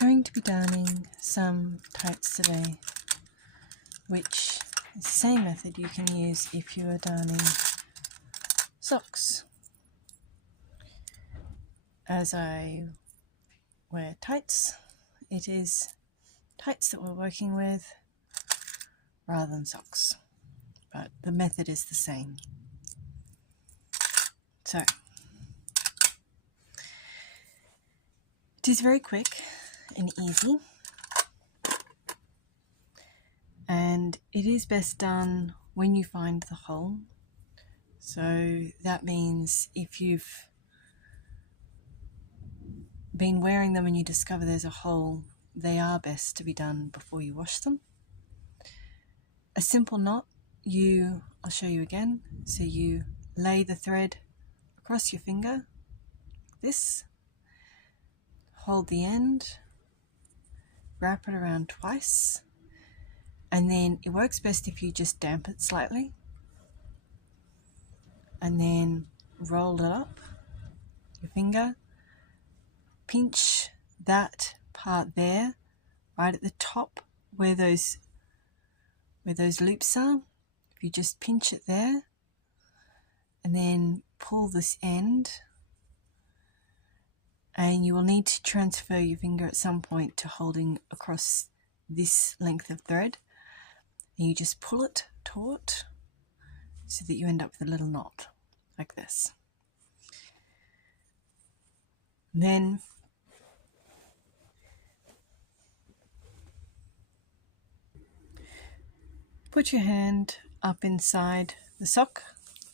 going to be darning some tights today, which is the same method you can use if you are darning socks. As I wear tights, it is tights that we're working with rather than socks, but the method is the same. So it is very quick and easy, and it is best done when you find the hole. So that means if you've been wearing them and you discover there's a hole, they are best to be done before you wash them. A simple knot, I'll show you again. So you lay the thread across your finger, this, hold the end, wrap it around twice, and then it works best if you just damp it slightly, and then roll it up your finger, pinch that part there right at the top where those loops are. If you just pinch it there and then pull this end, and you will need to transfer your finger at some point to holding across this length of thread, and you just pull it taut so that you end up with a little knot like this. And then put your hand up inside the sock.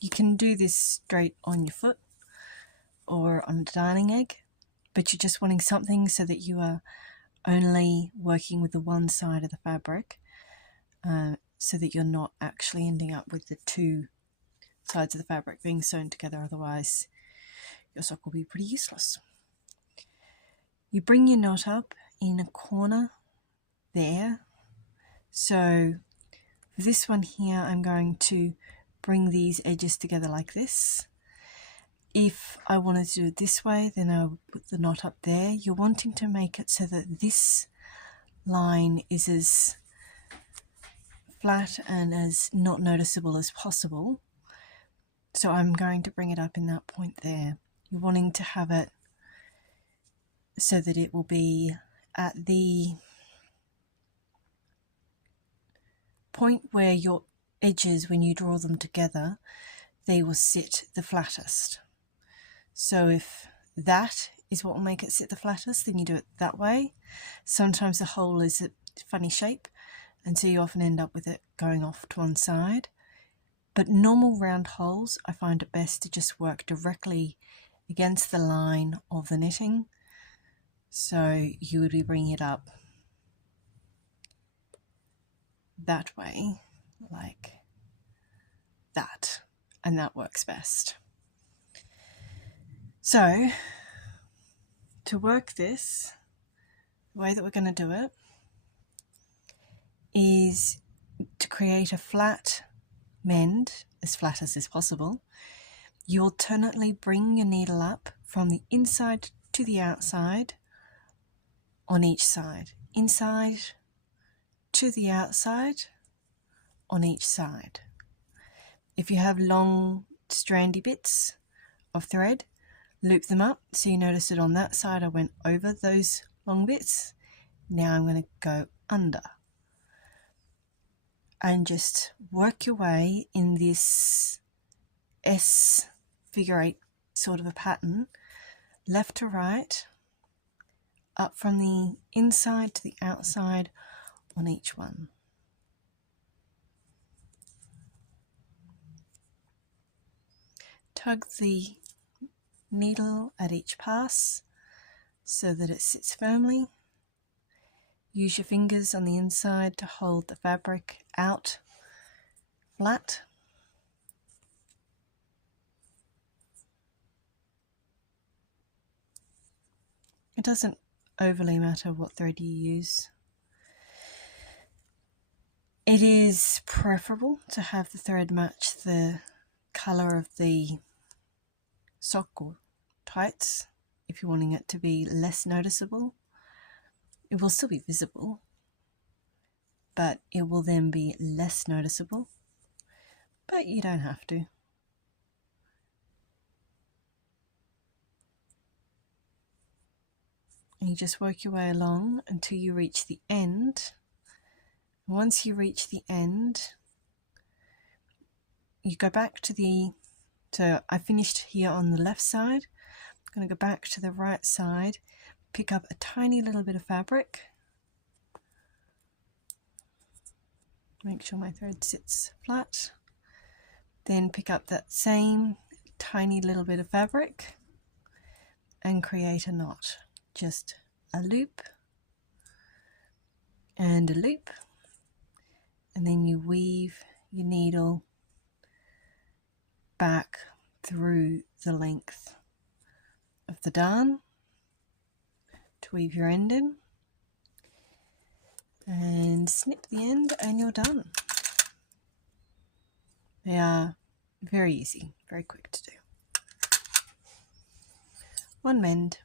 You can do this straight on your foot or on a darning egg, but you're just wanting something so that you are only working with the one side of the fabric, so that you're not actually ending up with the two sides of the fabric being sewn together, otherwise your sock will be pretty useless. You bring your knot up in a corner there. So for this one here, I'm going to bring these edges together like this. If I wanted to do it this way, then I'll put the knot up there. You're wanting to make it so that this line is as flat and as not noticeable as possible. So I'm going to bring it up in that point there. You're wanting to have it so that it will be at the point where your edges, when you draw them together, they will sit the flattest. So if that is what will make it sit the flattest, then you do it that way. Sometimes the hole is a funny shape, and so you often end up with it going off to one side. But normal round holes, I find it best to just work directly against the line of the knitting. So you would be bringing it up that way, like that, and that works best. So to work this, the way that we're going to do it is to create a flat mend, as flat as is possible. You alternately bring your needle up from the inside to the outside on each side, inside to the outside on each side. If you have long strandy bits of thread, loop them up. So you notice that on that side I went over those long bits. Now I'm going to go under. And just work your way in this S figure 8 sort of a pattern, left to right, up from the inside to the outside on each one. Tug the needle at each pass so that it sits firmly. Use your fingers on the inside to hold the fabric out flat. It doesn't overly matter what thread you use. It is preferable to have the thread match the colour of the sock or tights if you're wanting it to be less noticeable. It will still be visible, but it will then be less noticeable, but you don't have to. And you just work your way along until you reach the end. Once you reach the end, you go back to so I finished here on the left side. I'm going to go back to the right side, pick up a tiny little bit of fabric. Make sure my thread sits flat. Then pick up that same tiny little bit of fabric and create a knot. Just a loop and a loop, and then you weave your needle back through the length of the darn to weave your end in, and snip the end and you're done. They are very easy, very quick to do. One mend.